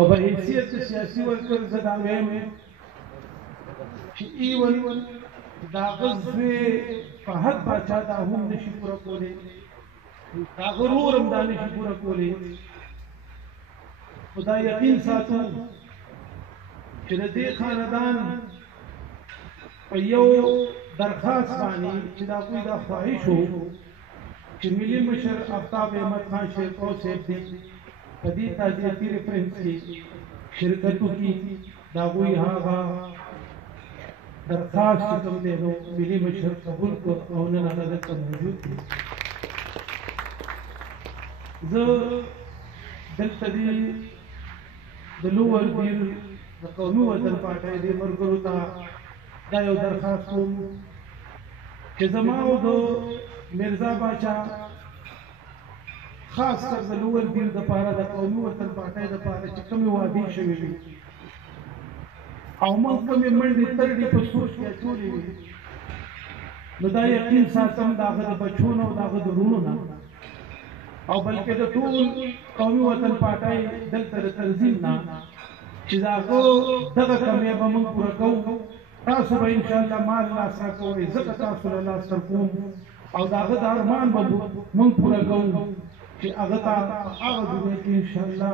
او په حیثیت سیاسي ورکر زه دا وایم چې ایول دا غزوې فهد باچا دا هم نشي پوره کولی، دا غرور هم دا نشي پوره کولی. خو دا یقین ساتو چې د دې خاندان په یو درخواست باندې چې دا کوئی دا خواهش و چې ملي مشر آفتاب احمد خان شیرکو صاحب دی په دې تعزیتي ریفرنس کې شرکت وکړي، د هغوی هغه درخواست چې کوم دی نو ملي مشر قبول کړ او نن هغه دلته موجود دی. زه دلته د لوور دیر د قومي وطن پارټۍ دې ملګرو ته دا یو درخواست کوم چې زما او د میرزا باچا خاص کر د لوور دیر دپاره د قومي وطن پارټۍ دپاره چې کومې وعدې شوې وي او موږ کومې منډې ترډې په سوچ کې اچولې وي، نو دا یقین ساتم د هغه د بچو نه او د هغه د وروڼو نه او بلکې د ټول قومي وطن پارټۍ دلته د تنظیم نه چې د هغه دغه کمې به موږ پوره کوو. تاسو به انشاءالله مال لاس راکوئ، ځکه تاسو له لاس ورکوم او د هغه د ارمان به موږ پوره کوو چې هغه ته هغه دنیا کې انشاءالله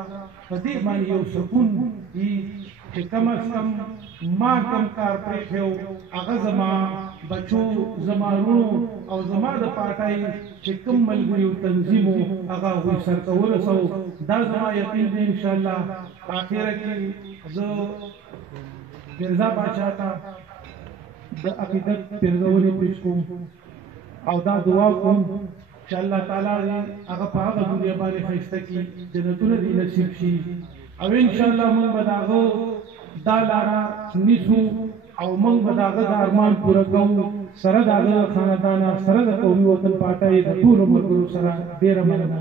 په دې باندې یو سکون وي چې کم از کم ما کم کار پرېښی و هغه زما بچو زما وروڼو او زما د پارټۍ چې کوم ملګري او تنظیم و هغه هغوی سرته ورسوو. دا زما یقین دی انشاءالله. په اخره کې زه میرزا باچا ته د عقیدت پیرزونې پیش کوم او دا دعا کوم چې الله تعالی دې هغه په هغه دنیا باندې ښایسته کړي، جنتونه دې نصیب شي او انشاءالله موږ به د هغه دا لاره نیسو او موږ به د هغه د ارمان پوره کوو سره د هغه خاندانه سره د قومي وطن پارټۍ د ټولو ملګرو سره. ډېره مننه.